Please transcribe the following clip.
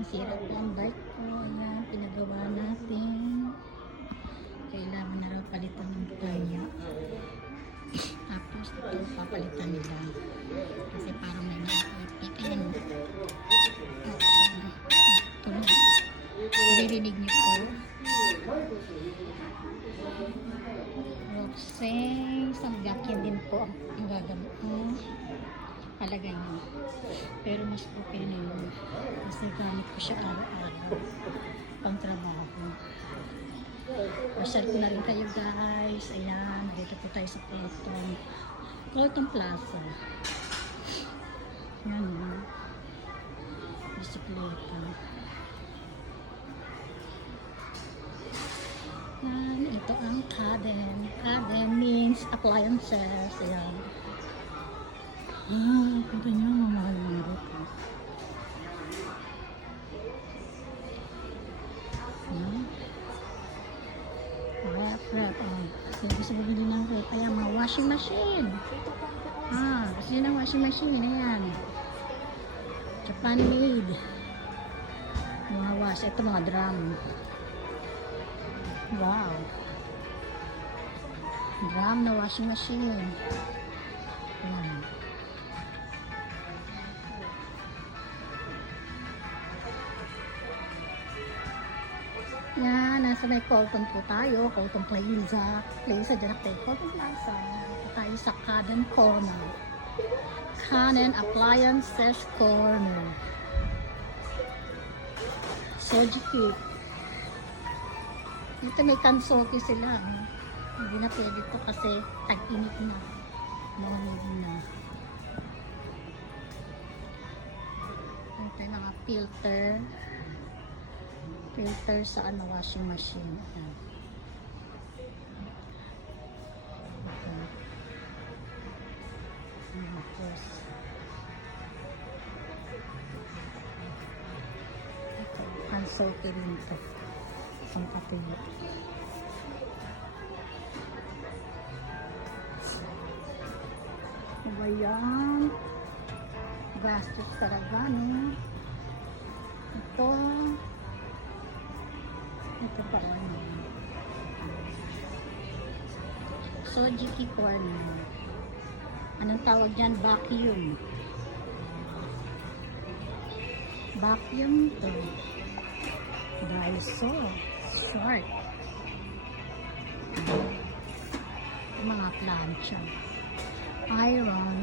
Nasira po ang bike ko. Ayan, pinagawa natin. Kailangan na raw palitan ng tanya. Tapos ito, papalitan nila. Kasi parang may nakakapit. Ayan. Ito. Naririnig niyo po. Roxane, Samgakyan din po ang gagamit mo. Palagay niyo. Pero mas okay na yun. Kasi gamit ko siya araw-araw. Pang trabaho. Pasyal ko na rin kayo guys. Ayan, dito po tayo sa Colton Plaza. Ayan yun. Bisikleta. Ayan, ito ang Caden. Caden means appliances. Ayan. Kita nyo, mamahal mga rito. Rep. Sino gusto bumili ng rep? Ayan, mga washing machine. Gusto nyo ng washing machine? Ayan. Japan made. Mga wash. Ito mga drum. Wow. Drum na washing machine. Ayan. Yan, nasa may Colton po tayo. Colton Plaza. Dyan tayo. Colton Plaza. Ito tayo sa Caden Corner. Caden Appliances Corner. Sojiki. Dito may kansoki sila. Hindi na pwede ko kasi tag-init na. Malamig na. Ito yung mga filter sa washing machine. Ayan. Tapos ito, kansoki rin ito. Isang katuyo. Ano ba yan? Gastos talaga, no? Ito pa rin. Sojiki corner. Anong tawag dyan? Vacuum. Vacuum ito. Daiso. Short. Mga plancha. Iron.